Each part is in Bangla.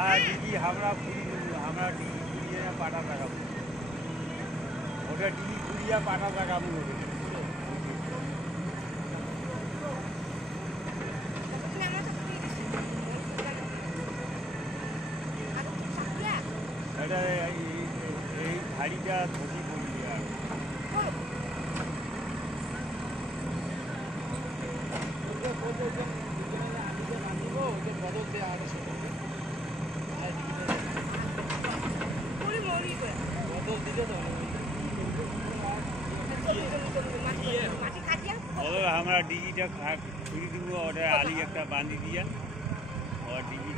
আর ডিগি আমরা ডিগি ঘুরিয়ে পাটা লাগাবো, ওটা ডিগি ঘুরিয়ে পাটা লাগাবো ওটা। এটা এই ধাড়িটা ধসি পড়ি আর আমরা ডিগিটা খুঁড়ি দিব, ওটা আলি একটা বাঁধি দিয়া ও ডিগি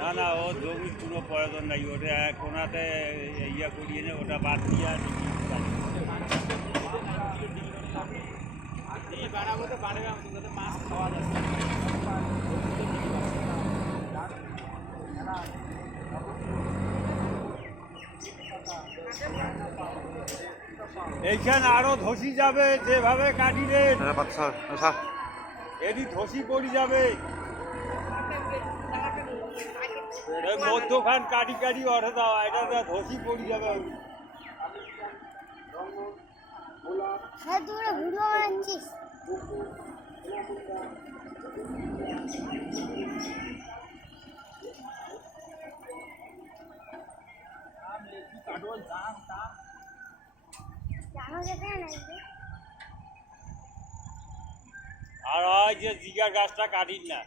না না ও জমির কোনো প্রয়োজন নাই, ওটা কোনাতে ইয়া করিয়ে নে ওটা বাদ দিয়া ডিগি বাড়াবো তো বাড়বে মাছ খাওয়া যাচ্ছে। এইখানে আরো ধসি যাবে, যেভাবে কাটিলে এদি ধসি পড়ি যাবে, মধ্যখান কাটি কাটি অর্থ দাও, এটা ধসি পড়ি যাবে। আর ওই যে জিগার গাছটা কাটিন না,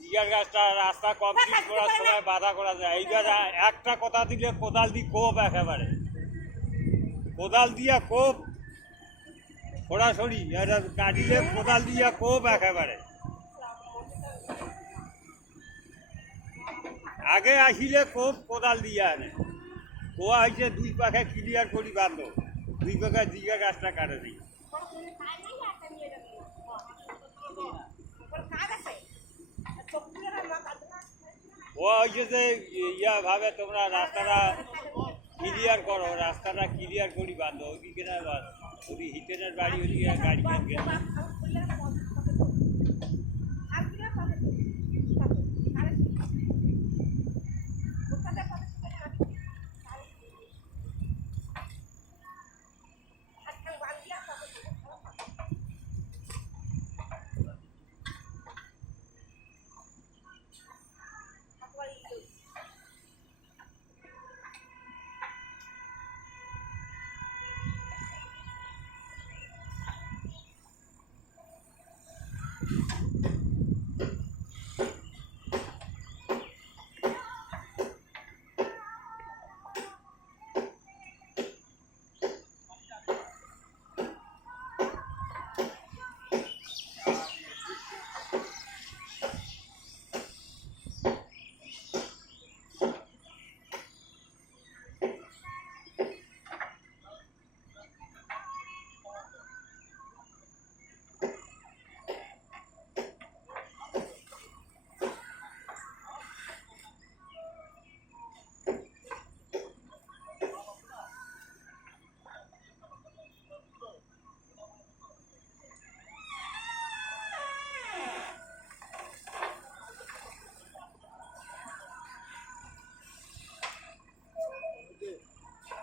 জিগার গাছটা রাস্তা কমপ্লিট করার সময় বাধা করা যায়। এই গাছ একটা কথা দিলে কোদাল দিয়ে কোপ, একেবারে কোদাল দিয়া কোপ সরাসরি, এটা কাটিলে কোদাল দিয়া কোপ একেবারে। আগে আসিলে কোপ কোদাল দিয়া আনে, কোয়া হয়েছে দুই পাখে ক্লিয়ার করি বাঁধ, দুই পাখা জিগা গাছটা কাটে দিই। ও হয়েছে যে ইয়া ভাবে তোমরা রাস্তাটা ক্লিয়ার করো, রাস্তাটা ক্লিয়ার করি বাঁধো, ওইদিকে না ওই হিটেনের বাড়ি ওইদিকে গাড়ি